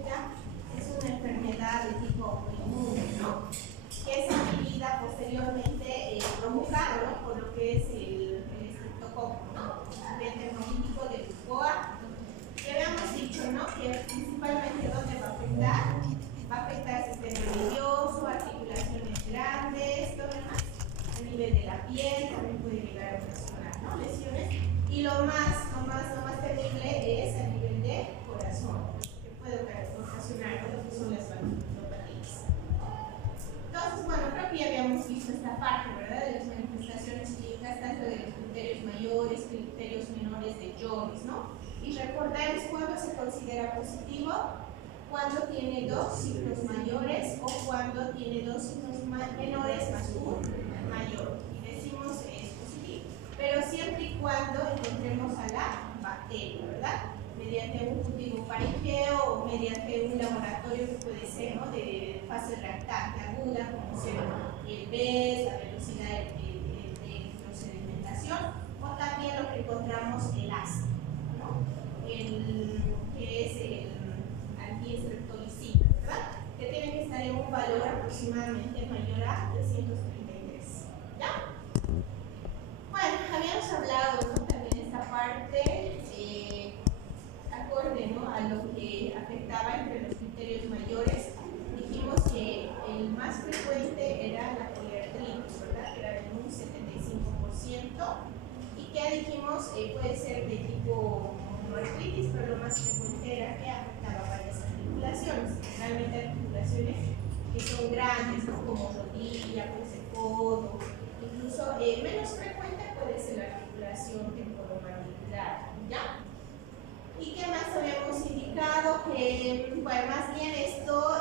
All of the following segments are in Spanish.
isquémica es una enfermedad de tipo autoinmune, ¿no? Que es adquirida posteriormente provocada, ¿no? Por lo que es el estreptococo, ¿no? Ambiente hemolítico de Lisboa. Que habíamos dicho, ¿no? Que principalmente ¿dónde va a afectar? Va a afectar el sistema nervioso, articulaciones grandes, todo lo más. A nivel de la piel también puede llegar a ocasionar, ¿no? Lesiones. Y lo más terrible es a nivel de corazón, que puede ocasionar, ¿no? Lo que son las valvulopatías. Entonces, bueno, creo que ya habíamos visto esta parte, ¿verdad? De las manifestaciones clínicas, tanto de los criterios mayores, criterios menores de Jones, ¿no? Y recordemos cuándo se considera positivo, cuando tiene dos signos mayores o cuando tiene dos signos menores más un mayor. Y decimos es positivo, pero siempre y cuando encontremos a la bacteria, ¿verdad? Mediante un cultivo faringeo o mediante un laboratorio que puede ser, ¿no? De fase reactante aguda, como ser el BES, la velocidad de microsedimentación, o también lo que encontramos el ácido, ¿no? Que es el antiestreptolicina, ¿verdad? Que tiene que estar en un valor aproximadamente mayor a 333, ¿ya? Bueno, habíamos hablado, ¿no? También esta parte acorde, ¿no? A lo que afectaba entre los criterios mayores. Dijimos que el más frecuente era la poliartritis, ¿verdad? Que era de un 75%, y que dijimos puede ser de tipo monoartritis, pero lo más frecuente era que afectaba varias articulaciones, generalmente articulaciones que son grandes, ¿no? Como rodilla, pues el codo, incluso menos frecuente puede ser la articulación temporomandibular, ¿ya? ¿Y qué más habíamos indicado? Que, bueno, más bien esto, o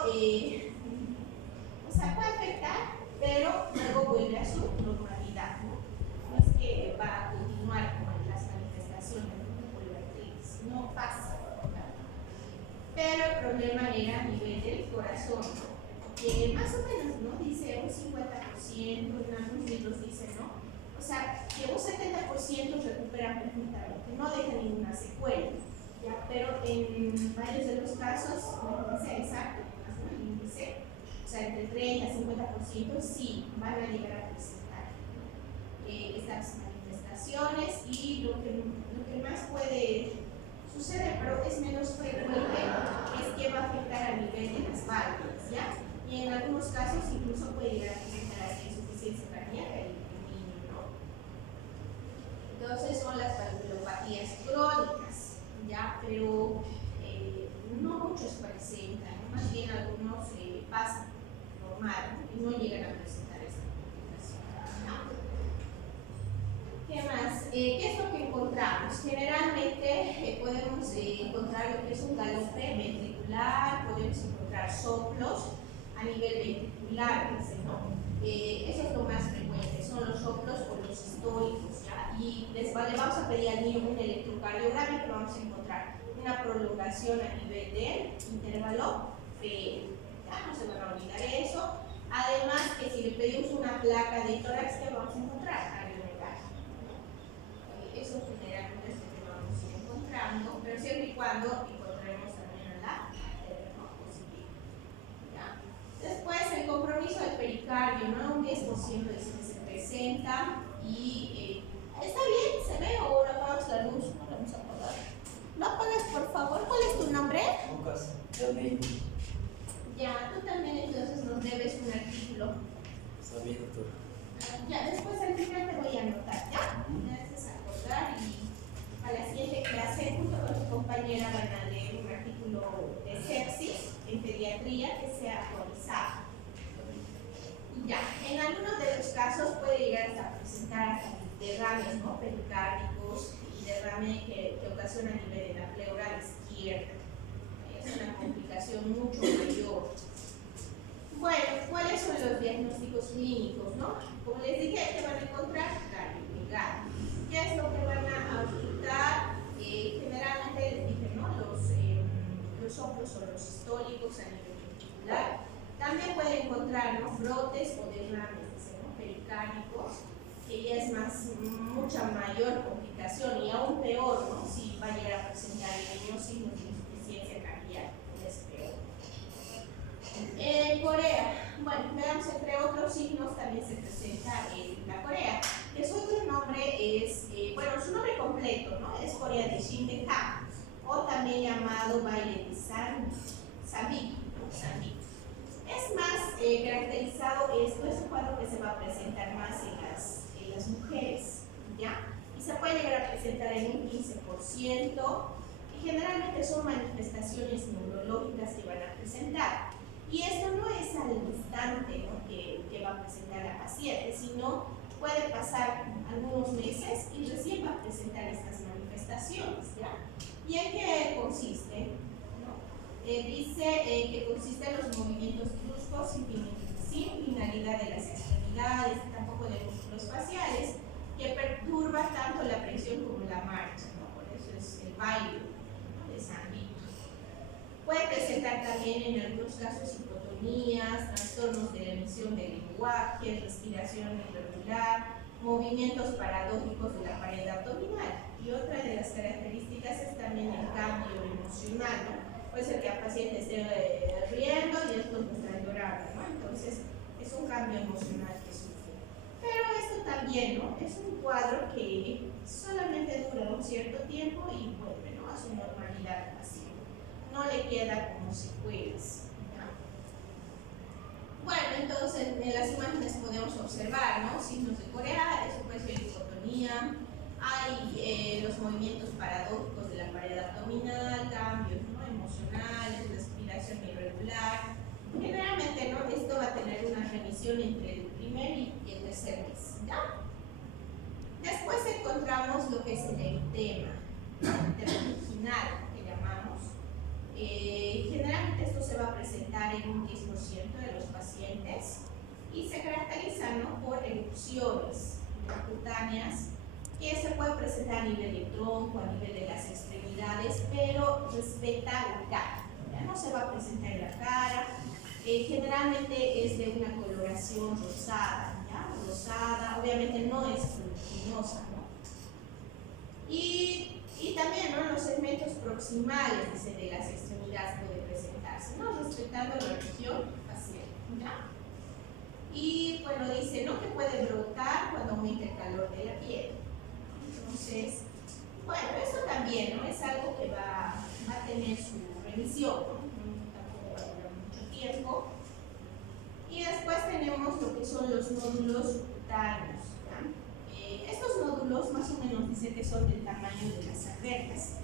sea, puede afectar, pero luego vuelve a su normalidad, ¿no? No es que va a continuar con las manifestaciones de poliartritis, no pasa, ¿verdad? Pero el problema era a nivel del corazón, que más o menos, ¿no? Dice un 50%, en algunos libros dice, ¿no? O sea, que un 70% recuperan perfectamente, no deja ninguna secuela. ¿Ya? Pero en varios de los casos, no dice exacto, el índice, o sea, entre 30 y 50% sí van a llegar a presentar estas manifestaciones, y lo que más puede suceder, pero es menos frecuente, es que va a afectar a nivel de las válvulas, ¿ya? Y en algunos casos incluso puede llegar a presentar hasta insuficiencia cardíaca en el niño, ¿no? Entonces son las valvulopatías crónicas, ¿ya? Pero no muchos presentan, más bien algunos pasan normal, ¿no? Y no llegan a presentar esta complicación, ¿no? ¿Qué más? ¿Qué es lo que encontramos? Generalmente podemos encontrar lo que es un galope ventricular, podemos encontrar soplos a nivel ventricular, ¿no? Eso es lo más frecuente, son los soplos o los sistólicos, ¿ya? Y le vamos a pedir al niño un electrocardiograma y que vamos a encontrar una prolongación a nivel del intervalo PL. ¿Ya? No se van a olvidar eso. Además, que si le pedimos una placa de tórax, ¿qué vamos a encontrar? Cardiomegalia. Eso generalmente es lo que vamos a ir encontrando, pero siempre y cuando encontremos también a la positiva. ¿Ya? Después, el compromiso del pericardio, ¿no? Un 10% dice que se presenta, y está bien, se ve, o apagamos la luz, no la vamos a apagar. ¿No apagas, por favor? ¿Cuál es tu nombre? Lucas, también. Ya, tú también entonces nos debes un artículo. Está bien, doctor. Ya, después al final te voy a anotar, ¿ya? Me haces acordar, y a la siguiente clase junto con tu compañera van a leer un artículo de sepsis en pediatría que sea actualizado. Ya, en algunos de los casos puede llegar hasta presentar derrames, ¿no? Pericárdicos, y derrame que ocasiona a nivel de la pleura izquierda. Es una complicación mucho mayor. Bueno, ¿cuáles son los diagnósticos clínicos, no? Como les dije, ¿qué van a encontrar? Cardiomegalia. ¿Qué es lo que van a auscultar? Generalmente les dije, ¿no? Los soplos o los sistólicos a nivel ventricular. También pueden encontrar, ¿no? Brotes o derrames, ¿no? Pericárdicos, que ya es mucha mayor complicación, y aún peor, ¿no? Si va a llegar a presentar el niño signos de insuficiencia cardíaca, es peor. corea de Shin-de-ka, o también llamado baile de Sabiki. Es más caracterizado, esto es un cuadro que se va a presentar más en las mujeres, ¿ya? Y se puede llegar a presentar en un 15%, y generalmente son manifestaciones neurológicas que van a presentar. Y esto no es al instante, ¿no?, que va a presentar la paciente, sino puede pasar algunos meses y recién va a presentar estas manifestaciones, ¿ya? ¿Y en qué consiste? Dice que consiste en los movimientos bruscos sin finalidad de las extremidades, tampoco de músculos faciales, que perturba tanto la presión como la marcha, ¿no? Por eso es el baile, ¿no?, de Sabiki. Puede presentar también en algunos casos hipotonías, trastornos de la emisión del lenguaje, respiración irregular, movimientos paradójicos de la pared abdominal. Y otra de las características es también el cambio emocional, ¿no? Puede ser que el paciente esté riendo y después está llorando, ¿no? Entonces es un cambio emocional que sufre. Pero esto también, ¿no?, es un cuadro que solamente dura un cierto tiempo y vuelve, ¿no?, a su normalidad pasiva. No le queda como secuelas, ¿ya? Bueno, entonces en las imágenes podemos observar, ¿no?, signos de Corea, eso puede ser hipotonía, hay los movimientos paradójicos de la pared abdominal, cambios, ¿no?, emocionales, respiración irregular. Generalmente, ¿no?, esto va a tener una remisión entre el primer y el tercer mes, ¿ya? Después encontramos lo que es el eritema intervaginal, que llamamos. Generalmente esto se va a presentar en un 10% de los pacientes y se caracteriza, ¿no?, por erupciones cutáneas que se puede presentar a nivel del tronco, a nivel de las extremidades, pero respeta la cara, ya no se va a presentar en la cara. Generalmente es de una coloración rosada, ¿ya? Rosada, obviamente no es luminosa, ¿no? Y también, ¿no?, los segmentos proximales de las extremidades puede presentarse, ¿no?, respetando la región facial, ¿ya? Y bueno, dice, ¿no?, que puede brotar cuando aumenta el calor de la piel. Entonces, bueno, eso también, ¿no?, es algo que va a tener su remisión, ¿no? Tampoco va a durar mucho tiempo. Y después tenemos lo que son los nódulos cutáneos, ¿ya? Estos nódulos más o menos dice que son del tamaño de las albercas,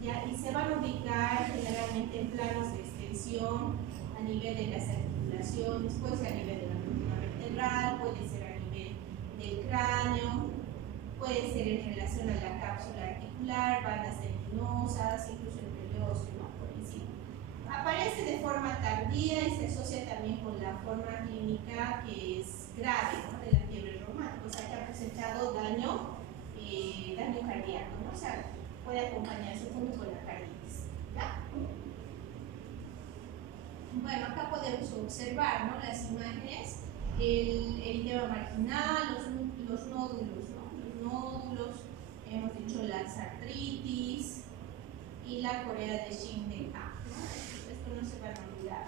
¿ya? Y se van a ubicar generalmente en planos de extensión a nivel de las articulaciones, puede ser a nivel de la columna vertebral, puede ser a nivel del cráneo, puede ser en relación a la cápsula articular, bandas tendinosas, incluso el periósteo, ¿no?, por encima. Aparece de forma tardía y se asocia también con la forma clínica que es grave, ¿no?, de la fiebre reumática, o sea, que ha presentado daño cardíaco, ¿no? O sea, puede acompañarse junto con la carditis, ¿ya? Bueno, acá podemos observar, ¿no?, las imágenes, el eritema marginal, los nódulos, ¿no?, los nódulos, hemos dicho las artritis y la corea de Shin-de-ka, ¿no? Esto no se va a olvidar,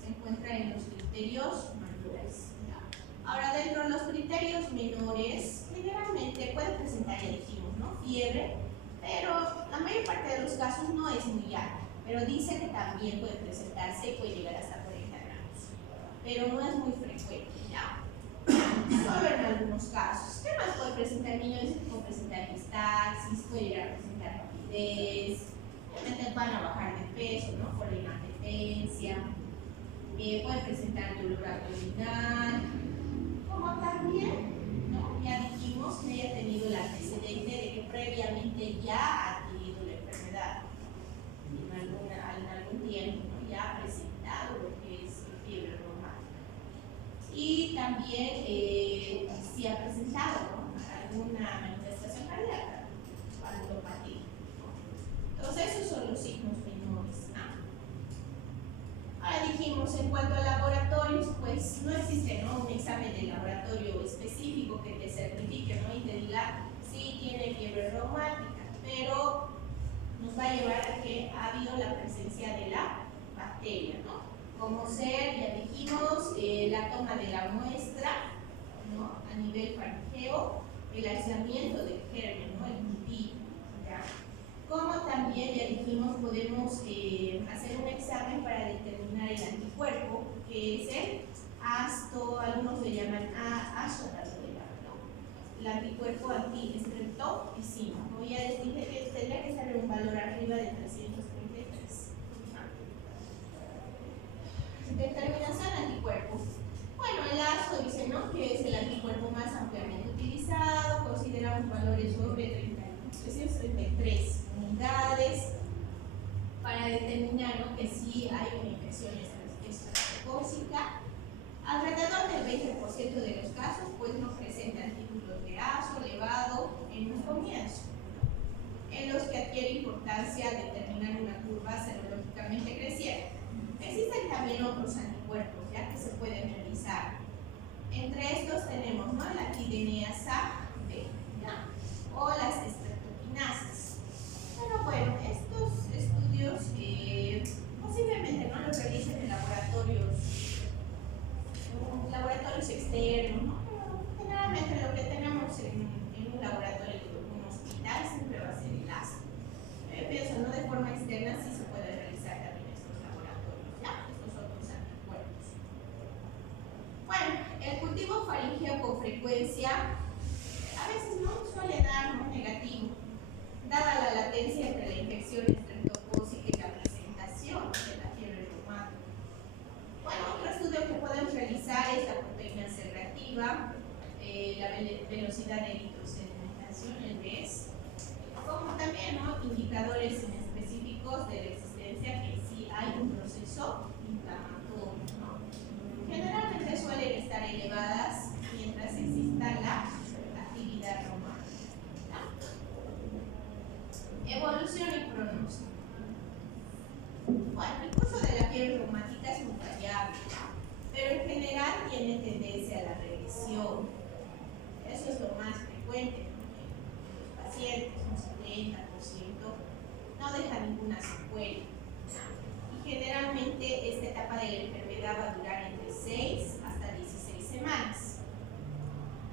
se encuentra en los criterios mayores, ¿ya? Ahora, dentro de los criterios menores, generalmente puede presentar, ya dijimos, ¿no?, fiebre, pero la mayor parte de los casos no es muy alta, pero dice que también puede presentarse y puede llegar hasta 40 gramos, pero no es muy frecuente, ¿ya? Solo en algunos casos. ¿Qué más puede presentar el niño? Puede presentar epistaxis, puede llegar a presentar rapidez, obviamente van a bajar de peso, ¿no?, por la inapetencia, puede presentar dolor abdominal, como también, ¿no?, ya dijimos que haya tenido el antecedente de que previamente ya ha adquirido la enfermedad en algún tiempo, ¿no?, ya ha presentado lo que es fiebre reumática. Y también si ha presentado, ¿no?, alguna manifestación cardíaca, valvulopatía, ¿no? Entonces esos son los signos menores, ¿no? Ahora dijimos, en cuanto a laboratorios, pues no existe, ¿no?, un examen de laboratorio específico que te certifique, ¿no?, y te diga si tiene fiebre reumática, pero nos va a llevar a que ha habido la presencia de la bacteria, ¿no?, como ser, ya dijimos, la toma de la muestra, ¿no?, a nivel faringeo, el aislamiento del germen, ¿no?, el cultivo, ¿ya? decimos, podemos hacer un examen para determinar el anticuerpo, que es el ASTO, algunos le llaman ASTO, ¿no? El anticuerpo anti-estreptococina, ¿no? Ya les dije que tendría que estar en un valor arriba de 333. Determinación de anticuerpos. Bueno, el ASTO dice, ¿no?, que es el anticuerpo más ampliamente utilizado, consideramos valores sobre 333 unidades para determinar, ¿no?, que sí hay una infección estreptocócica. Alrededor del 20% de los casos pues no presentan títulos de ASO elevado en un comienzo, en los que adquiere importancia determinar una curva serológicamente creciente. Existen también otros anticuerpos ya que se pueden realizar. Entre estos tenemos, ¿no?, la tidinasa-B, o las estreptoquinasas. Pero bueno, estos estudios posiblemente no los realicen en laboratorios externos, ¿no? Pero generalmente lo que tenemos en un laboratorio de un hospital siempre va a ser el ASO. Pienso, ¿no?, de forma externa sí se puede realizar también estos laboratorios, ¿ya? Estos otros anticuerpos. Bueno, el cultivo faríngeo con frecuencia a veces no suele dar negativo, dada la latencia entre la infección estreptocócica y la presentación de la fiebre reumática. Bueno, otro estudio que podemos realizar es la proteína C reactiva, la velocidad de eritrosedimentación, el VES, como también, ¿no?, indicadores específicos de la existencia que sí hay un proceso inflamatorio, ¿no? Generalmente suelen estar elevadas mientras exista la actividad reumática. Evolución y pronóstico. Bueno, el curso de la fiebre reumática es muy variable, pero en general tiene tendencia a la regresión. Eso es lo más frecuente. Los pacientes, un 70%, no dejan ninguna secuela. Y generalmente esta etapa de la enfermedad va a durar entre 6 hasta 16 semanas.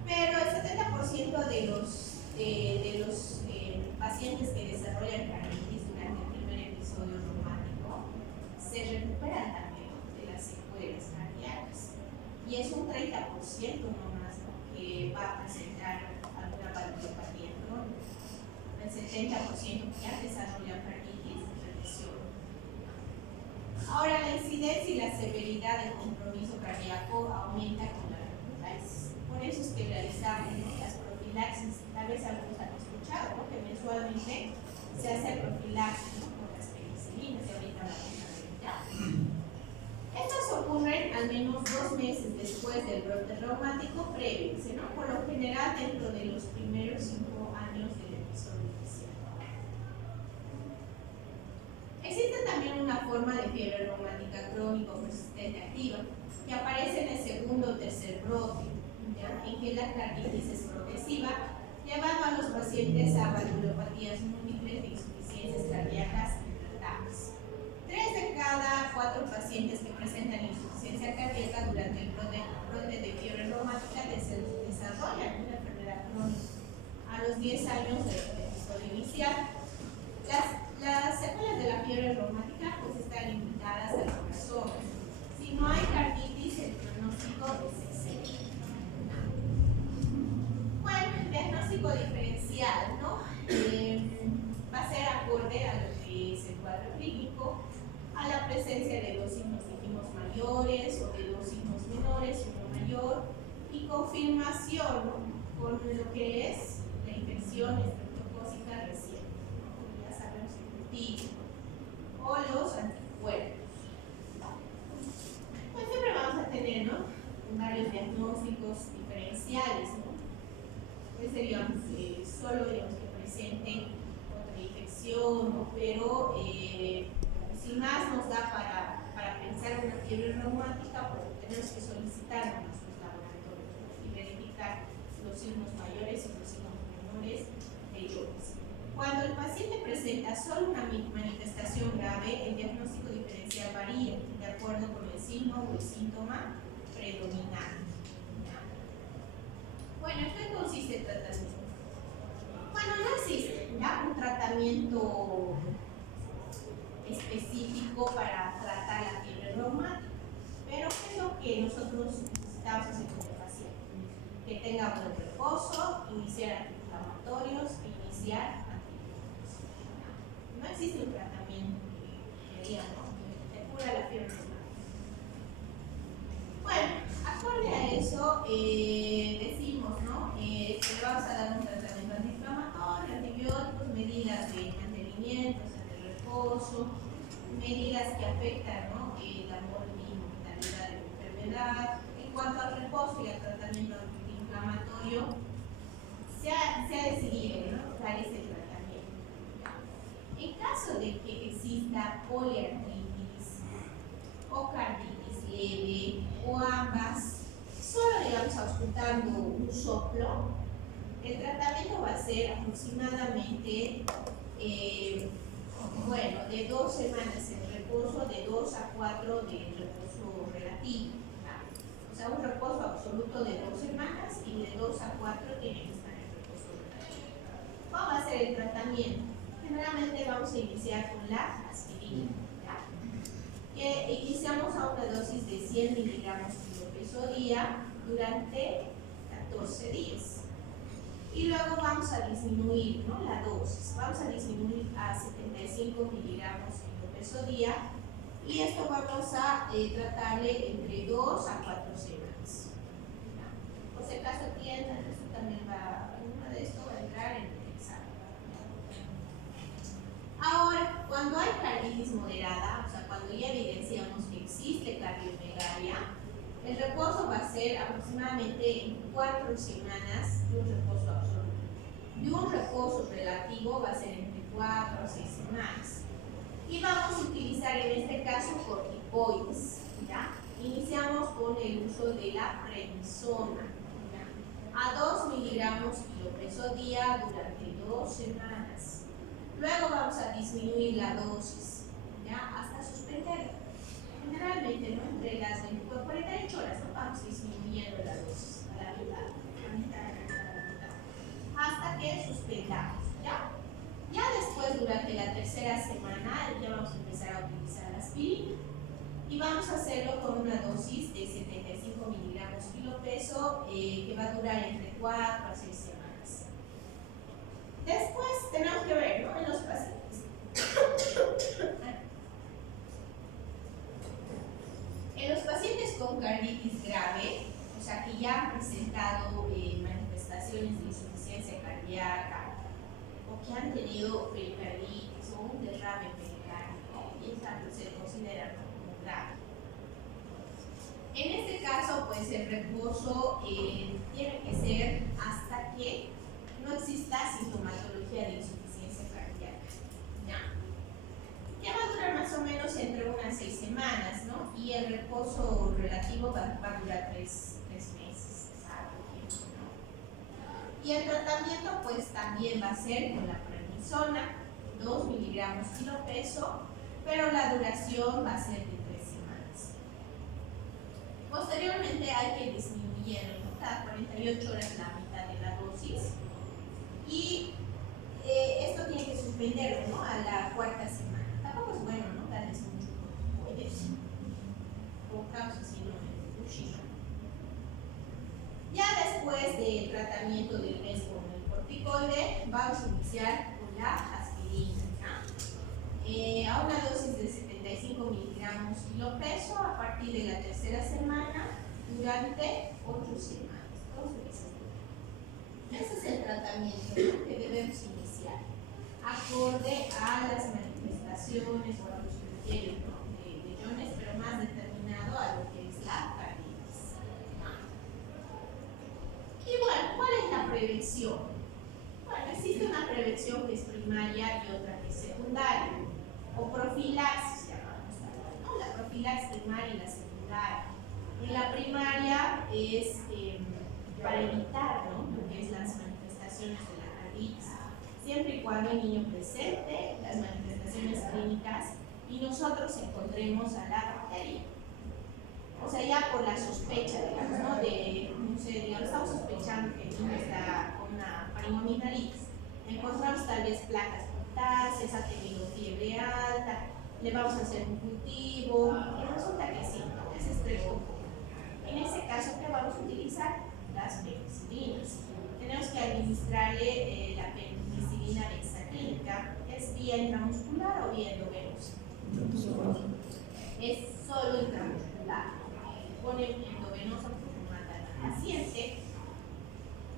Pero el 70% de los pacientes que desarrollan carditis durante el primer episodio reumático se recuperan también de las secuelas cardíacas. Y es un 30% nomás, ¿no?, que va a presentar alguna valvulopatía crónica. El 70% que ya desarrolla carditis regresión. Ahora, la incidencia y la severidad del compromiso cardíaco aumenta con la reprofilaxis. Por eso es que realizamos, ¿no?, las profilaxis. Tal vez algunos han escuchado, ¿no?, que mensualmente se hace profilaxis, ¿no?, con las penicilinas, y ahorita vamos a ver ya. Estas ocurren al menos 2 meses después del brote reumático previo, ¿no?, por lo general dentro de los primeros 5 años del episodio inicial. Existe también una forma de fiebre reumática crónico persistente activa que aparece en el segundo o tercer brote, ¿ya?, en que la carditis es progresiva, llevando a los pacientes a valvulopatías múltiples de insuficiencias cardíacas intratables. 3 de cada 4 pacientes que presentan insuficiencia cardíaca durante el brote de fiebre reumática desarrollan una enfermedad crónica a los 10 años del episodio inicial. Las secuelas de la fiebre reumática pues están limitadas al corazón. Si no hay carditis, el pronóstico es excelente. Bueno, el diagnóstico diferencial, ¿no?, va a ser acorde a lo que es el cuadro clínico, a la presencia de 2 signos dijimos mayores o de 2 signos menores, uno mayor, y confirmación, ¿no?, con lo que es la infección estreptocócica reciente, ¿no?, ya sabemos el motivo, o los anticuerpos. Pues siempre vamos a tener, ¿no?, varios diagnósticos diferenciales, ¿no?, que serían solo, digamos, que presente otra infección, ¿no?, pero si más nos da para pensar en una fiebre reumática, pues tenemos que solicitar a nuestros laboratorios, ¿no?, y verificar los signos mayores y los signos menores de ellos. Cuando el paciente presenta solo una manifestación grave, el diagnóstico diferencial varía de acuerdo con el signo o el síntoma predominante. Bueno, ¿en qué consiste el tratamiento? Bueno, no existe ya un tratamiento específico para tratar la fiebre reumática. Pero ¿qué es lo que nosotros necesitamos hacer con el paciente? Que tenga buen reposo, iniciar antiinflamatorios, iniciar antibióticos. No existe un tratamiento que digamos que cura la fiebre reumática. Bueno, acorde a eso, decimos, ¿no? Le vamos a dar un tratamiento antiinflamatorio, antibióticos, medidas de mantenimiento, de reposo, medidas que afectan, ¿no? La mortalidad de la enfermedad. En cuanto al reposo y al tratamiento antiinflamatorio, se ha decidido, ¿no? Dar ese tratamiento. En caso de que exista poliartritis o carditis leve o ambas, solo digamos auscultando un soplo, el tratamiento va a ser aproximadamente de 2 semanas en reposo, de 2 a 4 de reposo relativo. O sea, un reposo absoluto de 2 semanas y de 2 a 4 tiene que estar en reposo relativo. ¿Cómo va a ser el tratamiento? Generalmente vamos a iniciar con la aspirina. Iniciamos a una dosis de 100 miligramos por peso día durante 14 días. Y luego vamos a disminuir, ¿no? La dosis. Vamos a disminuir a 75 miligramos por peso día. Y esto vamos a tratarle entre 2 a 4 semanas. Por si acaso tiendan, esto también uno de estos va a entrar en el examen. Ahora, cuando hay carditis moderada, o sea, cuando ya evidenciamos que existe cardiomegalia, el reposo va a ser aproximadamente en 4 semanas de un reposo absoluto. Y un reposo relativo va a ser entre 4 a 6 semanas. Y vamos a utilizar en este caso corticoides. ¿Ya? Iniciamos con el uso de la prednisona, a 2 miligramos kilo peso día durante 2 semanas. Luego vamos a disminuir la dosis, ¿ya? Hasta suspenderla. Generalmente, ¿no? Entre las 24 y 48 horas, ¿no? Vamos disminuyendo la dosis a la mitad, hasta que suspendamos, ¿ya? Ya después, durante la tercera semana, ya vamos a empezar a utilizar la aspirina y vamos a hacerlo con una dosis de 75 miligramos kilo peso que va a durar entre 4 a 6 semanas. Después tenemos que ver, ¿no? En los pacientes. En los pacientes con carditis grave, o sea que ya han presentado manifestaciones de insuficiencia cardíaca o que han tenido pericarditis o un derrame pericárdico, y esa se considera como grave. En este caso, pues el reposo tiene que ser hasta que no exista sintomatología de insuficiencia cardíaca. Ya va a durar más o menos entre unas 6 semanas, ¿no? Y el reposo relativo va a durar 3 meses, ¿no? Y el tratamiento pues también va a ser con la prednisona, 2 miligramos kilo peso, pero la duración va a ser de 3 semanas. Posteriormente hay que disminuyendo, ¿no? Cada 48 horas la mitad de la dosis. Y esto tiene que suspenderlo, ¿no? A la 4ª semana. Tampoco es bueno, ¿no? Darles mucho corticoides o causa síndrome de Cushing. Ya después del tratamiento del mes con el corticoide, vamos a iniciar con la aspirina. A una dosis de 75 miligramos kilo peso a partir de la tercera semana durante 8 semanas, 2 meses. Ese es el tratamiento, ¿no? Que debemos iniciar, acorde a las manifestaciones o a los criterios, ¿no? de Jones, pero más determinado a lo que es la carditis. Y bueno, ¿cuál es la prevención? Bueno, existe una prevención que es primaria y otra que es secundaria, o profilaxis llamamos, ¿no? La profilaxis primaria y la secundaria. En la primaria es para evitar, ¿no? Lo que es las manifestaciones de la carditis, siempre y cuando el niño presente las manifestaciones clínicas y nosotros encontremos a la bacteria. O sea, ya por la sospecha, digamos, ¿no? Digamos, estamos sospechando que el niño está con una pneumonitis. Encontramos tal vez placas portáceas, ha tenido fiebre alta, le vamos a hacer un cultivo, y resulta que sí, es estreptococo. En ese caso, ¿qué vamos a utilizar? Las penicilinas. Tenemos que administrarle la penicilina benzatínica. ¿Es vía intramuscular o vía endovenosa? Es solo intramuscular. Pone endovenosa porque matan al paciente.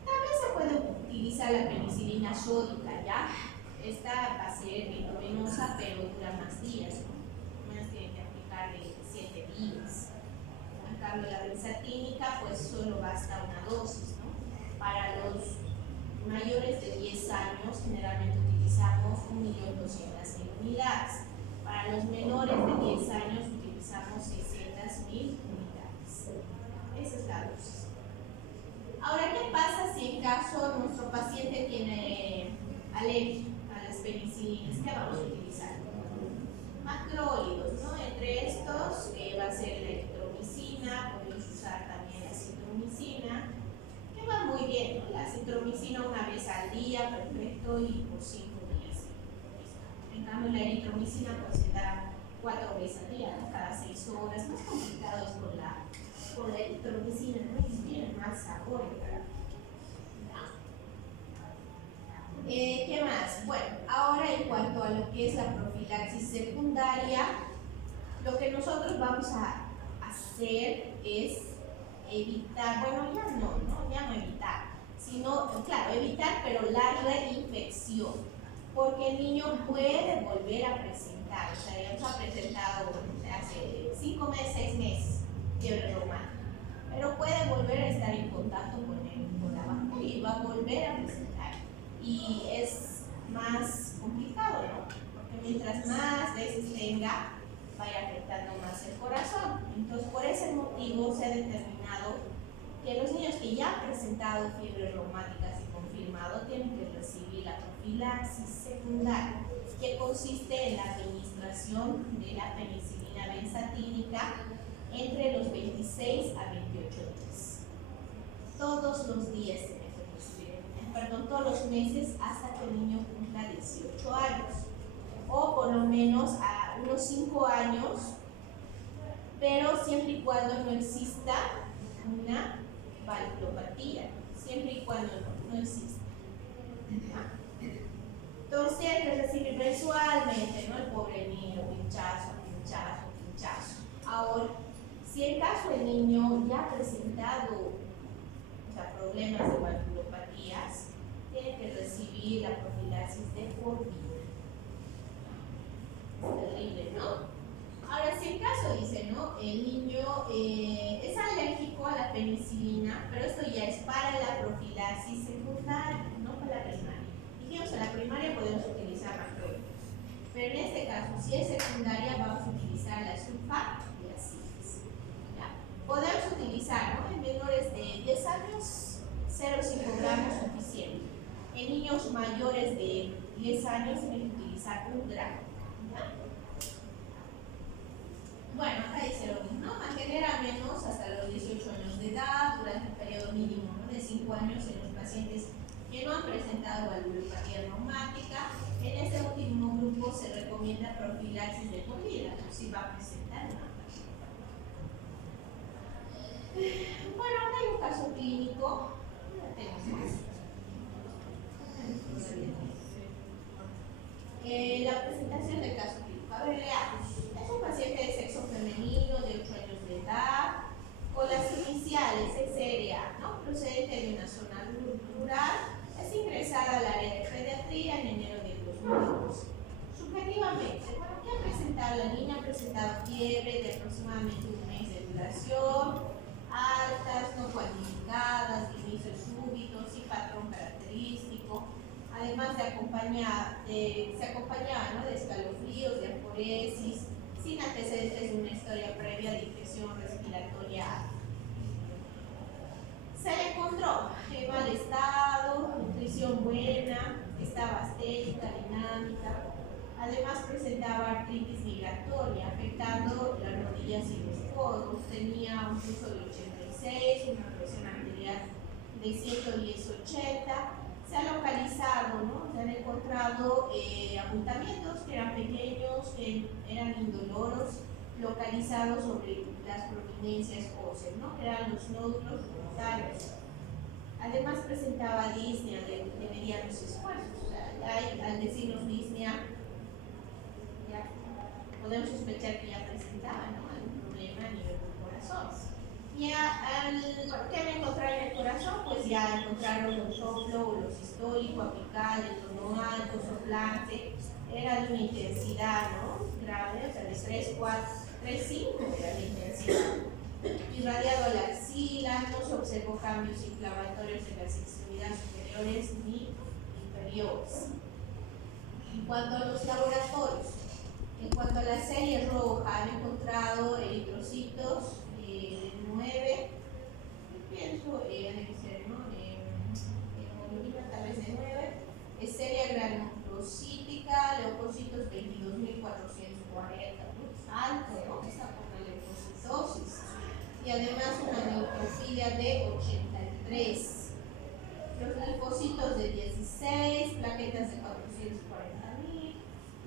También se puede utilizar la penicilina sódica, ¿ya? Esta va a ser endovenosa, pero dura más días, ¿no? Menos tiene que aplicarle 7 días. En cambio, la benzatínica, pues solo basta una dosis, ¿no? Para los mayores de 10 años, generalmente utilizamos 1.200.000 unidades. Para los menores de 10 años, utilizamos 600.000 unidades. Esa es la dosis. Ahora, ¿qué pasa si en caso nuestro paciente tiene alergia a las penicilinas? ¿Qué vamos a utilizar? Macrólidos, ¿no? Entre estos va a ser la eritromicina, podemos usar también la citromicina, que va muy bien, ¿no? La citromicina una vez al día, perfecto, y por 5 días. En cambio, la eritromicina pues se da 4 veces al día, ¿no? Cada 6 horas. Más complicado es con la eritromicina, ¿no? Y tiene más sabor, ¿verdad? ¿Qué más? Bueno, ahora en cuanto a lo que es la profilaxis secundaria, lo que nosotros vamos a hacer es evitar, bueno, ya no evitar, sino, claro, evitar, pero la reinfección, porque el niño puede volver a presentar, o sea, ya nos ha presentado hace 5 meses, 6 meses, fiebre reumática, pero puede volver a estar en contacto con la bacteria y va a volver a presentar. Y es más complicado, ¿no? Porque mientras más veces tenga, vaya afectando más el corazón. Entonces, por ese motivo se ha determinado que los niños que ya han presentado fiebres reumáticas y confirmado tienen que recibir la profilaxis secundaria, que consiste en la administración de la penicilina benzatínica entre los 26 a 28 días. Todos los días todos los meses hasta que el niño cumpla 18 años o por lo menos a unos 5 años, pero siempre y cuando no exista una valvulopatía, siempre y cuando no exista. Entonces tiene que recibir mensualmente, ¿no? El pobre niño, pinchazo. Ahora, si en caso el niño ya ha presentado problemas de valvulopatías, tiene que recibir la profilaxis de por vida. Es terrible, ¿no? Ahora, si en caso dice, ¿no? El niño es alérgico a la penicilina, pero esto ya es para la profilaxis secundaria, no para la primaria. Dijimos, en la primaria podemos utilizar macrólidos, pero en este caso, si es secundaria, vamos a utilizar la sulfa y las cinas. Podemos utilizar, ¿no? En menores de 10 años, 0,5 gramos suficiente. En niños mayores de 10 años, tienen que utilizar 1 gramo. Bueno, acá dice lo mismo, ¿no? Mantener al menos hasta los 18 años de edad, durante un periodo mínimo, ¿no? De 5 años en los pacientes que no han presentado valvulopatía reumática. En este último grupo se recomienda profilaxis de por vida, ¿no? Si va a presentar una. Bueno, acá hay un caso clínico. La presentación del caso clínico. A ver, leamos. Es un paciente de sexo femenino de 8 años de edad, con las iniciales SRA, ¿no? Procedente de una zona rural, es ingresada al área de pediatría en enero de 2002. Subjetivamente, bueno, ¿qué ha presentado? La niña ha presentado fiebre de aproximadamente 1 mes de duración, altas, no cuantificadas, de inicio súbito, sin patrón característico. Además se acompañaba, ¿no? De escalofríos, de aporesis, sin antecedentes de una historia previa de infección respiratoria. Se le encontró en mal estado, nutrición buena, estaba asténica, dinámica. Además presentaba artritis migratoria, afectando las rodillas y los codos. Tenía un pulso de 86, una presión arterial de 110/80. Se ha localizado, ¿no? Se han encontrado abultamientos que eran pequeños, dijimos que eran indoloros localizados sobre las prominencias óseas, ¿no? Que eran los nódulos rotarios. Además presentaba disnea de medianos esfuerzos. O sea, al decirnos disnea, ya podemos sospechar que ya presentaba, ¿no?, algún problema a nivel del corazón. ¿Qué han encontrado en el corazón? Pues ya encontraron los soplo o los sistólico, apical, el tono alto, soplante. Era de una intensidad, ¿no?, grave, o sea, de 3, 4, 3, 5 era la intensidad. Irradiado a la axila, no se observó cambios inflamatorios en las extremidades superiores ni inferiores. En cuanto a los laboratorios, en cuanto a la serie roja, han encontrado eritrocitos de 9, pienso, debe ser, ¿no?, hemoglobina tal vez de 9, serie granulocítica, leucocitos 22.440, alto, ¿no?, está por la leucocitosis, y además una neutrofilia de 83, los linfocitos de 16, plaquetas de 440.000,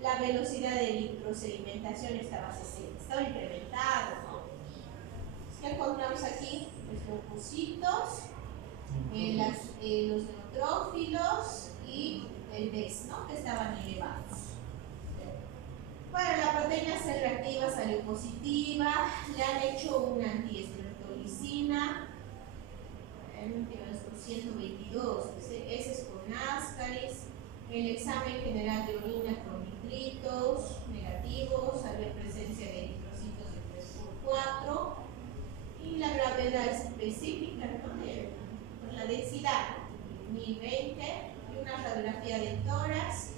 la velocidad de electrosedimentación estaba 60, estaba incrementado, ¿no? ¿Qué encontramos aquí? Los leucocitos, los neutrófilos y el DES, ¿no?, que estaban elevados. Bueno, la proteína C reactiva salió positiva, le han hecho una antiestreptolicina, 122, ese es con ascaris. El examen general de orina con nitritos negativos, había presencia de eritrocitos de 3x4 y la gravedad específica, ¿no?, de la densidad, 1020, y una radiografía de tórax.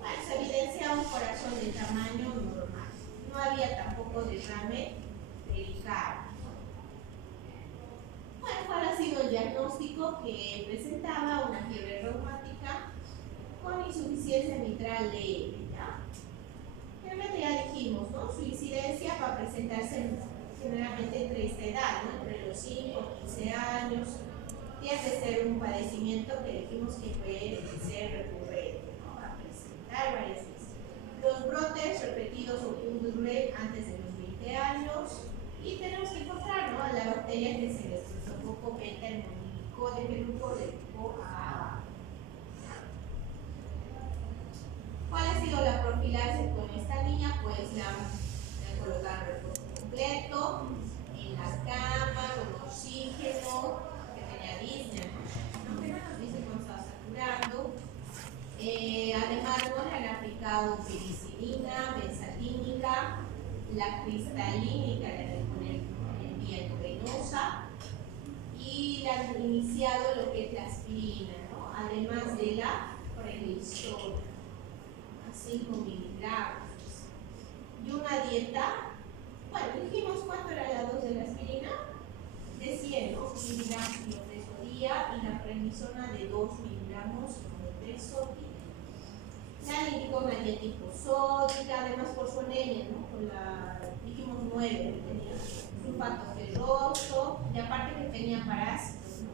Bueno, se evidenciaba un corazón de tamaño normal. No había tampoco derrame pericardio. Bueno, ¿cuál ha sido el diagnóstico? Que presentaba una fiebre reumática con insuficiencia mitral leve, ¿ya? Realmente ya dijimos, ¿no?, su incidencia va a presentarse generalmente entre esta edad, ¿no?, entre los 5 y 15 años. Tiene que ser un padecimiento que dijimos que puede ser recurrente, ¿no?, va a presentar varias veces. Los brotes repetidos ocurren antes de los 20 años y tenemos que encontrar, ¿no?, a la bacteria que se les poco beta hemolítico de grupo del tipo A. ¿Cuál ha sido la profilaxis con esta niña? Pues le colocaron reposo completo, en la cama, con oxígeno, que tenía disnea, ¿no?, que no nos dice cuando estaba saturando. Además, ¿no?, le han aplicado penicilina, benzatínica, la cristalínica, le han poner en vía endovenosa, y le han iniciado lo que es la aspirina, ¿no?, además de la prednisona, a 5 miligramos. Y una dieta, bueno, dijimos cuánto era la dosis de la aspirina, de 100, ¿no?, miligramos por día, y la prednisona de 2 miligramos por día. La indicó una dieta hiposódica, además por su anemia, ¿no?, con la, dijimos 9, tenía sulfato ferroso, y aparte que tenía parásitos, ¿no?,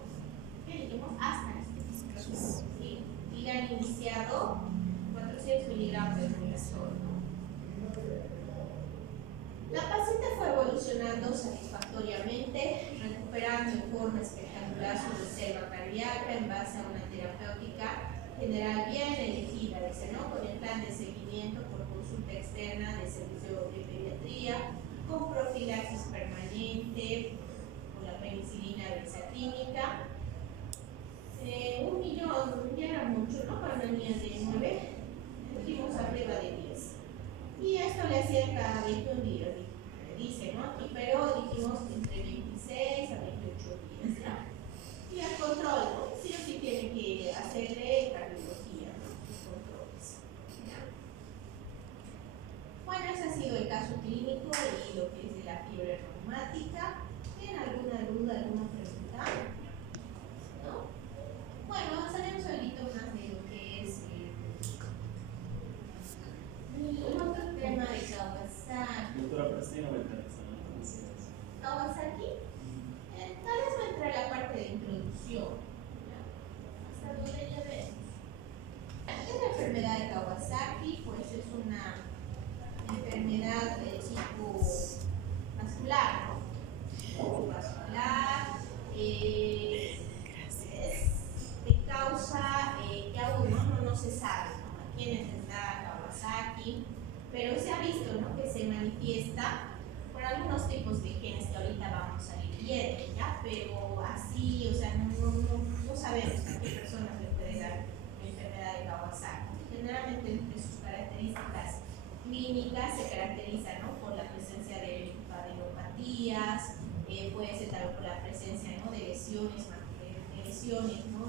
que dijimos ascaris, y le han iniciado 400 miligramos de naloxona, ¿no? La paciente fue evolucionando satisfactoriamente, recuperando en forma espectacular su reserva cardíaca en base a una terapéutica general bien elegida, dice, ¿no?, con el plan de seguimiento por consulta externa de servicio de pediatría, con profilaxis permanente, con la penicilina benzatínica. 1 millón, ya era mucho, ¿no?, para una niña de 9, dijimos arriba de 10. Y esto le hacía cada 21 días, dice, ¿no?, pero dijimos entre 26 a 28 días, ¿ya? Y el control, ¿no?, sí o sí tiene que hacerle cardiología, ¿no?, sus controles, ¿ya? Bueno, ese ha sido el caso clínico y lo que es de la fiebre reumática. ¿Tienen alguna duda, alguna pregunta? ¿No? Bueno, avanzaremos ahorita más de lo que es el otro tema de Kawasaki. Doctora, pero sí no me interesa, ¿no? Kawasaki, tal vez va a entrar la parte de introducción, ¿ya? Hasta donde ya vemos. ¿Qué es la enfermedad de Kawasaki? Pues es una pero se ha visto, ¿no?, que se manifiesta por algunos tipos de genes que ahorita vamos a ir viendo, ¿ya? Pero así, o sea, no sabemos a qué personas le puede dar la enfermedad de Kawasaki. Generalmente entre sus características clínicas se caracteriza, ¿no?, por la presencia de adenopatías, puede ser también por la presencia, ¿no?, de lesiones, ¿no?,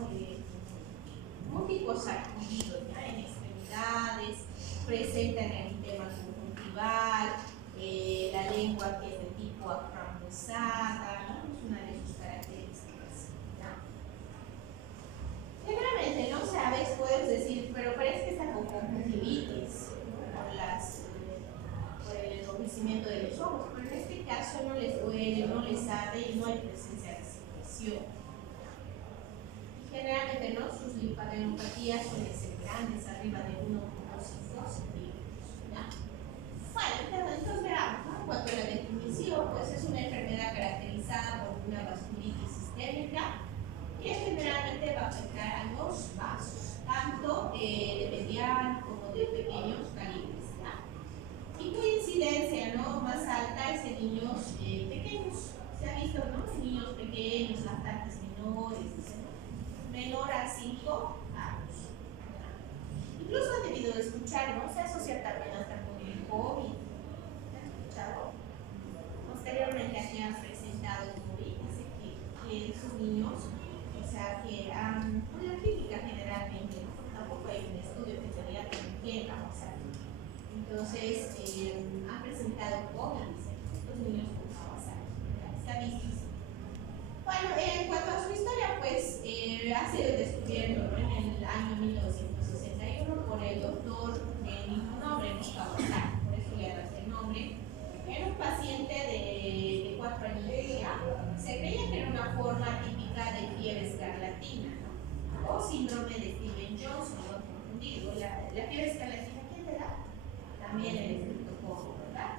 múltiples sarpullidos, ¿ya?, en extremidades, presentan el tema conjuntival, la lengua que es de tipo aframbuesada, ¿no?, es una de sus características, ¿ya? Generalmente, ¿no?, sabes, puedes decir, pero parece que está con conjuntivitis, ¿no?, por el enrojecimiento de los ojos, pero en este caso no les duele, no les arde y no hay presencia de secreción. Generalmente, ¿no?, sus linfadenopatías suelen ser grandes, arriba de 1,5 centímetros, ¿ya? Bueno, entonces veamos, ¿no?, en cuanto a la definición, pues es una enfermedad caracterizada por una vasculitis sistémica que generalmente va a afectar a los vasos, tanto de mediano como de pequeños calibres, ¿ya? Y cuya incidencia, ¿no?, más alta es en niños pequeños. Se ha visto, ¿no?, en niños pequeños, lactantes menores, menor a 5 años. Incluso han debido de escuchar, ¿no?, se asocia también hasta con el COVID. ¿Se han escuchado? Posteriormente aquí han presentado el COVID, dice que esos niños, o sea, que han, por la clínica generalmente, ¿no?, tampoco hay un estudio que te diga que vamos a ver. Entonces, han presentado COVID, dicen, los niños con Kawasaki. Se ha visto. Bueno, en cuanto a su historia, pues ha sido descubierto, ¿no?, en el año 1961 por el doctor de mismo nombre, ¿no?, Kawasaki, por eso le da ese nombre. Era un paciente de 4 años de edad. Se creía que era una forma típica de fiebre escarlatina, ¿no?, o síndrome de Stevens-Johnson, no confundido. La fiebre escarlatina, ¿quién te da? También el estreptococo, ¿verdad?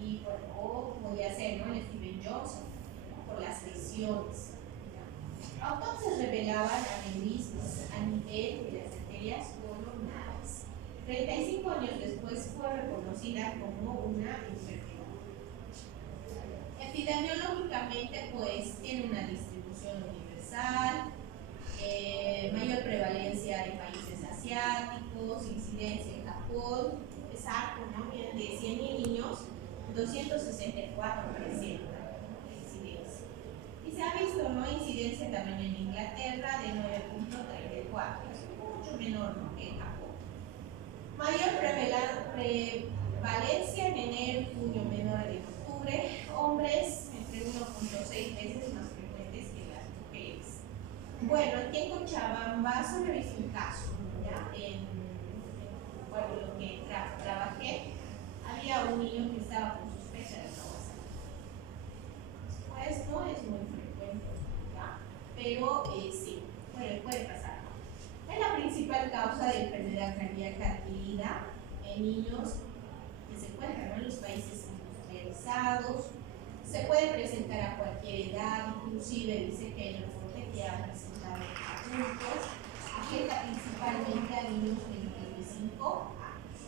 Y bueno, o podría ser, ¿no?, el Stevens-Johnson, por las lesiones. Autopsias revelaban aneurismas a nivel de las arterias coronares. 35 años después fue reconocida como una enfermedad. Epidemiológicamente, pues tiene una distribución universal, mayor prevalencia en países asiáticos, incidencia en Japón, exacto, ¿no?, de 100.000 niños, 264 presentan incidencia. Y se ha visto, ¿no?, incidencia también en Inglaterra de 9,34, es mucho menor, ¿no?, que en Japón. Mayor prevalencia en enero, junio, menor en octubre, hombres entre 1,6 veces más frecuentes que las mujeres. Bueno, aquí en Cochabamba solo he visto un caso, ¿ya? Bueno, lo que trabajé, había un niño que estaba con sospecha de Kawasaki. Pues no es muy frecuente, ¿ya?, pero sí, puede pasar. Es la principal causa de enfermedad cardíaca adquirida en niños que se encuentran, ¿no?, en los países industrializados. Se puede presentar a cualquier edad, inclusive dice que hay reporte que ha presentado adultos, afecta principalmente a niños de 25 años.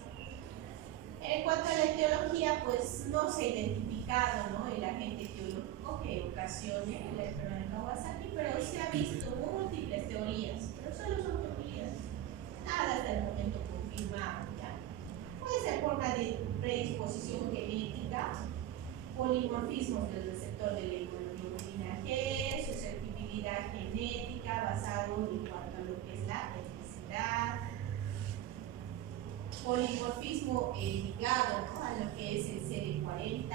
En cuanto a la etiología, pues no se ha identificado, ¿no?, el agente etiológico que ocasione la enfermedad de Kawasaki, pero se ha visto múltiples teorías, pero solo son teorías, nada hasta el momento confirmado, ¿ya? Puede ser por una predisposición genética, polimorfismo del receptor de la hemoglobina G, susceptibilidad genética basado en cuanto a lo que es la etnicidad, polimorfismo ligado, ¿no?, a lo que es el CD40,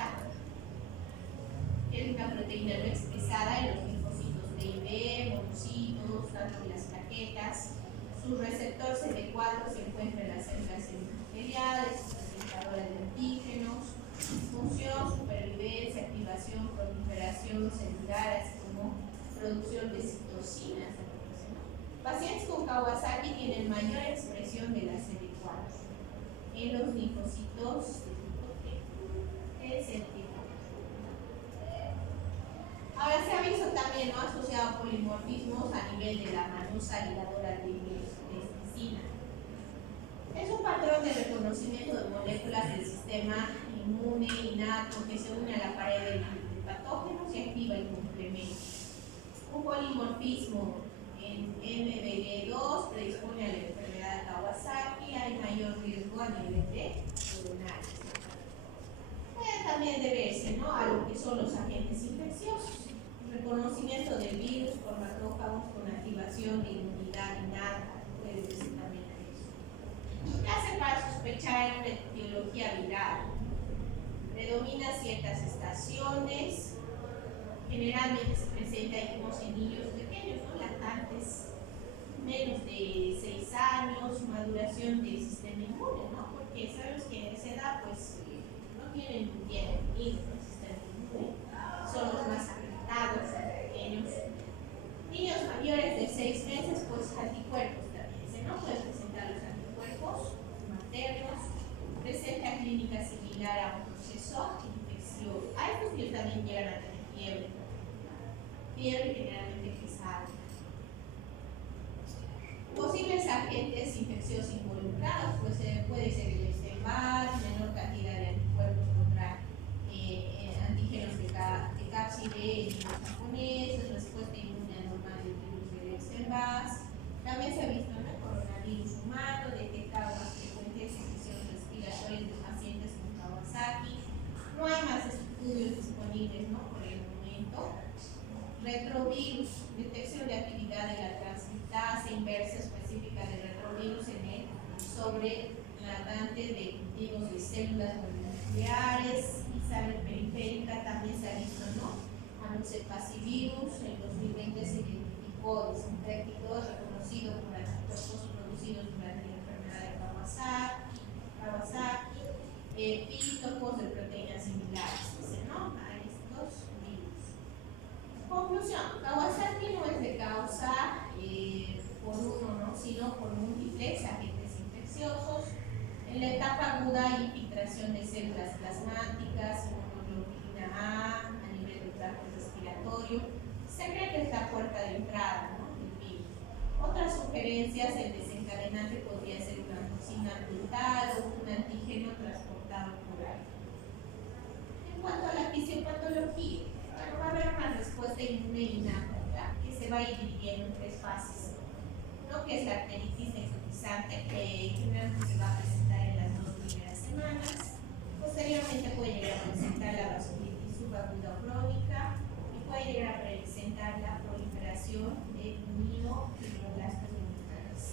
que es una proteína no expresada en los linfocitos T y B, monocitos, tanto en las plaquetas. Su receptor CD4 se encuentra en las células endoteliales, presentadoras de antígenos. Función, supervivencia, activación, proliferación celular, así como producción de citocinas. Pacientes con Kawasaki tienen mayor expresión de la CD4 en los linfocitos de tipo T. Es el tipo. Ahora se ha visto también, ¿no?, asociado a polimorfismos a nivel de la manosa ligadora de plasticina. Es un patrón de reconocimiento de moléculas de sistema inmune innato que se une a la pared del patógeno y activa el complemento. Un polimorfismo en MBD2 predispone a la enfermedad de Kawasaki, hay mayor riesgo a nivel de urinarios. Puede también deberse, ¿no?, a lo que son los agentes infecciosos. Reconocimiento del virus por macrófagos con activación de inmunidad innata, puede decir también a eso. ¿Qué hace para sospechar una etiología viral? Predomina ciertas estaciones, generalmente se presenta, dijimos, en niños pequeños, ¿no?, lactantes, menos de 6 años, maduración del sistema inmune, ¿no?, porque sabemos que en esa edad, pues, no tienen bien definido el sistema inmune, son los más afectados, pequeños. Niños mayores de 6 meses, pues anticuerpos también, ¿no? Pueden presentar los anticuerpos maternos, presenta clínica similar a un proceso infeccioso. A estos niños también llegan a tener fiebre generalmente pesada. Posibles agentes infecciosos involucrados, pues puede ser el Epstein-Barr, menor cantidad de anticuerpos contra antígenos de cápside en los japoneses, respuesta inmune anormal del virus del Epstein-Barr. También se ha visto en el coronavirus humano, detectado más frecuentes infecciones respiratorias de pacientes con Kawasaki. No hay más estudios disponibles, ¿no?, por el momento. Retrovirus, detección de actividad de la transcriptasa inversa específica del retrovirus en el sobrenadante de cultivos de células mononucleares y sangre periférica. También se ha visto, ¿no?, anocepasivirus. En 2020 se identificó desinfectado reconocido por anticuerpos producidos durante la enfermedad de Kawasaki, epítopos de proteínas similares, ¿no?, a estos virus. Conclusión: Kawasaki no es de causa por uno, ¿no?, sino por múltiples agentes infecciosos. En la etapa aguda hay infiltración de células plasmáticas, inmunoglobulina A nivel del tracto respiratorio. Se cree que es la puerta de entrada, ¿no?, del virus. Otras sugerencias: el desencadenante podría ser una toxina ambiental o un antígeno transportado por aire. En cuanto a la fisiopatología, va a haber una respuesta inmune innata, ¿verdad?, que se va a ir dividiendo en 3 fases. Uno, que es la arteritis necrotizante, que generalmente se va a presentar en las 2 primeras semanas. Posteriormente puede llegar a presentar la vasculitis subaguda o crónica y puede llegar a presentar la proliferación de miofibroblastos neuronales.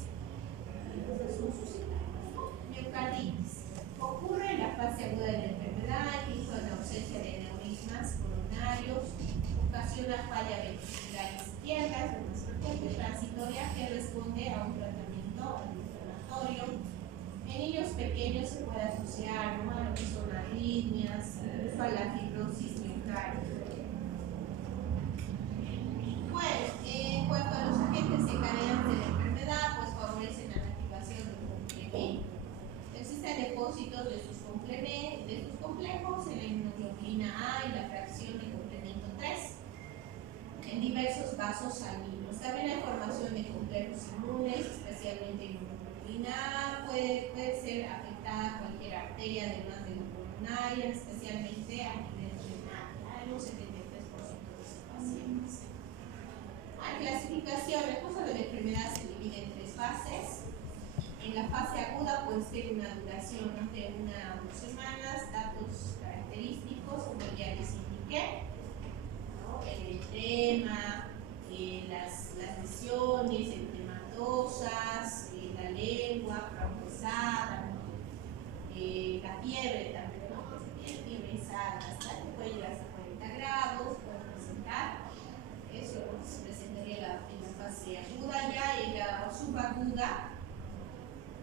Entonces son sus síntomas, ¿no? Miocarditis. Ocurre en la fase aguda de la enfermedad, incluso en la ausencia de aneurismas coronarios, ocasiona falla ventricular izquierda, es lo más frecuente, transitoria, que responde a un tratamiento antiinflamatorio. En niños pequeños se puede asociar, ¿no?, a lo que son arritmias, incluso a la fibrosis miocardial. Bueno, en cuanto a los agentes encadenantes de la enfermedad, pues favorecen a la activación del complemento. Existen depósitos de sus complejos en la inmunoglobulina A y la fracción de complemento 3 en diversos vasos sanguíneos. También hay formación de complejos inmunes, especialmente inmunoglobulina A. Puede ser afectada cualquier arteria, además de la coronaria, especialmente a nivel renal, en un 73% de los pacientes. Hay clasificaciones. El curso de la enfermedad se divide en 3 fases. En la fase aguda puede ser una duración de 1 a 2 semanas, datos característicos, como ya les indiqué, ¿no?, el edema, las lesiones entematosas, la lengua pesada, la fiebre también, ¿no?, porque tiene fiebres altas, que puede llegar hasta 40 grados, puede presentar. Eso se presentaría en la fase aguda. Ya en la subaguda,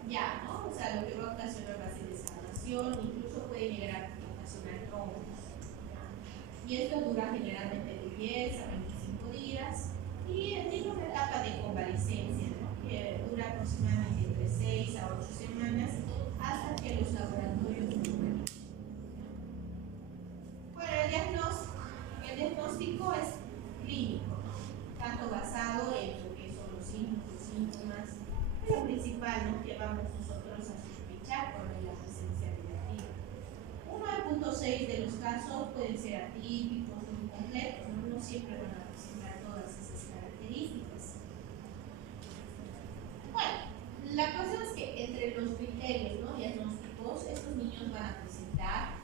ya, ¿no?, o sea, lo que va a ocasionar va a ser descamación, incluso puede llegar a ocasionar trombos. Y esto dura generalmente de 10 a 25 días y tiene una etapa de convalecencia, ¿no?, que dura aproximadamente entre 6 a 8 semanas hasta que los laboratorios normalicen. Bueno, el diagnóstico es clínico, ¿no?, tanto basado en lo que son los síntomas. Lo principal, ¿no?, que vamos nosotros a sospechar por la presencia de la fiebre. 6 de los casos pueden ser atípicos o incompletos, no siempre van a presentar todas esas características. Bueno, la cosa es que entre los criterios, ¿no?, diagnósticos, estos niños van a presentar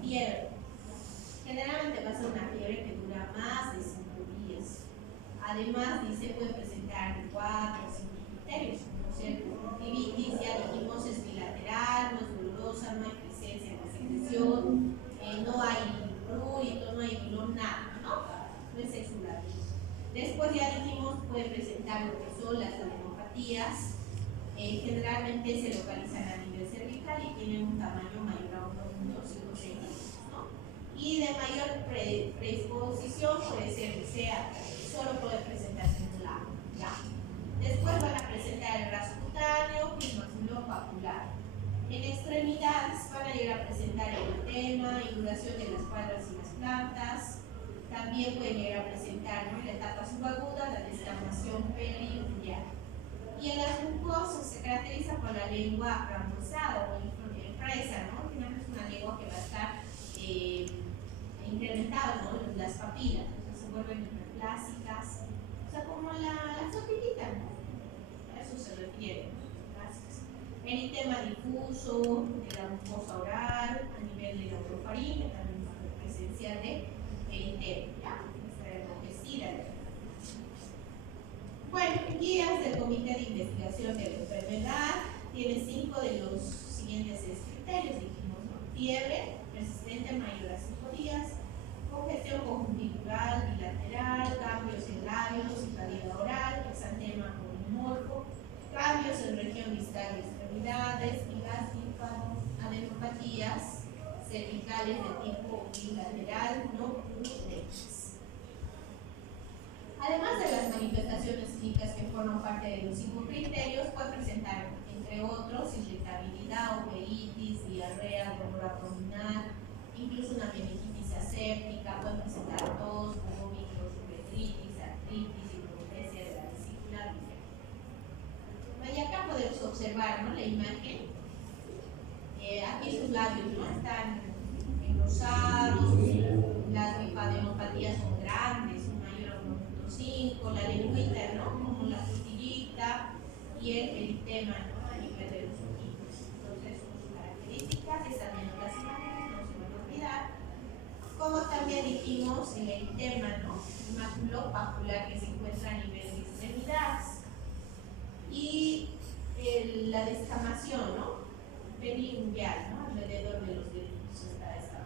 fiebre. Generalmente va a ser una fiebre que dura más de 5 días. Además, dice, puede presentar 4 o 5 criterios, como ser conjuntivitis, ya dijimos, es bilateral, no es dolorosa, no hay presencia de secreción, no hay prurito, no hay dolor, nada, ¿no? No es exudativo. Después ya dijimos, puede presentar lo que son las adenopatías, generalmente se localizan a nivel cervical y tienen un tamaño mayor a 1.5 centímetros, ¿no? Y de mayor predisposición puede ser que sea, solo puede presentarse en un lado, ¿ya? Después van a presentar el raso cutáneo y maculopapular. En extremidades van a llegar a presentar eritema, induración de las cuadras y las plantas. También pueden llegar a presentar, ¿no?, en la etapa subaguda la descamación periungual. Y en las mucosas se caracteriza por la lengua rambosada o fresa, ¿no? Finalmente es una lengua que va a estar incrementada, ¿no?, las papilas, entonces se vuelven hiperplásicas, o sea, como la tortillita, ¿no? A eso se refiere, ¿no? Gracias. Eritema difuso de la mucosa oral, a nivel de la orofaringe, también presencia de eritema, ¿ya? Está enrojecida. Bueno, guías del Comité de Investigación de la Enfermedad tiene 5 de los siguientes criterios, dijimos, ¿no? Fiebre persistente mayor a 5 días, congestión conjuntival bilateral, cambios en labios y cavidad oral, exantema polimorfo, cambios en región distal de extremidades y las adenopatías cervicales de tipo bilateral no plurales. Además de las manifestaciones clínicas que forman parte de los 5 criterios, puede presentar, entre otros, irritabilidad, uveitis, diarrea, dolor abdominal, incluso una meningitis aséptica, puede presentar tos, vómitos, uretritis, artritis, hidropesia de la vesícula biliar. Y acá podemos observar, ¿no?, la imagen. Aquí sus labios, ¿no?, están engrosados, las linfadenopatías son grandes, son mayor a 1.5, la lengüita, ¿no?, como la frutillita, y el eritema, ¿no?, a nivel de los ojitos. Entonces son sus características, están viendo las imágenes, no se van a olvidar. Como también dijimos, el eritema, ¿no?, el maculopapular que se encuentra a nivel de extremidades. Y la descamación, ¿no?, periungual, ¿no?, alrededor de los deditos está esa.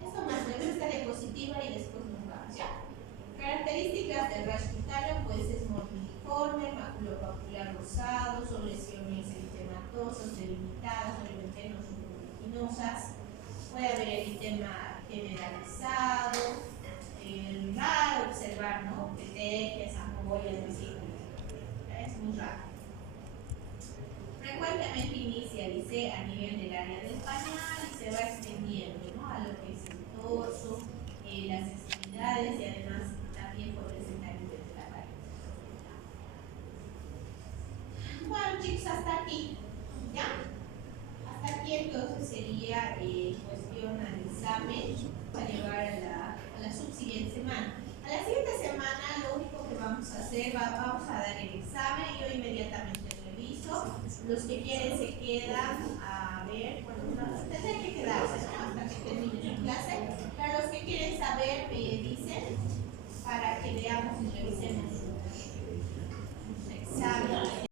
Esto más o menos está diapositiva y después nos vamos, ¿ya? Características del rash cutáneo, pues es morbilliforme, maculopapular rosado, son lesiones eritematosas, delimitadas, obviamente no son pruriginosas. Puede haber eritema generalizado, raro observar, ¿no?, petequias, ampollas, vesículas, es muy raro. Frecuentemente inicia, dice, a nivel del área del pañal y se va extendiendo, ¿no?, a lo que es el torso, las extremidades y además también puede presentar a nivel de la pared. Bueno, chicos, hasta aquí, ¿ya? Hasta aquí entonces sería cuestión al examen para llevar a la subsiguiente semana. A la siguiente semana lo único que vamos a hacer, vamos a dar el examen y yo inmediatamente reviso. Los que quieren se quedan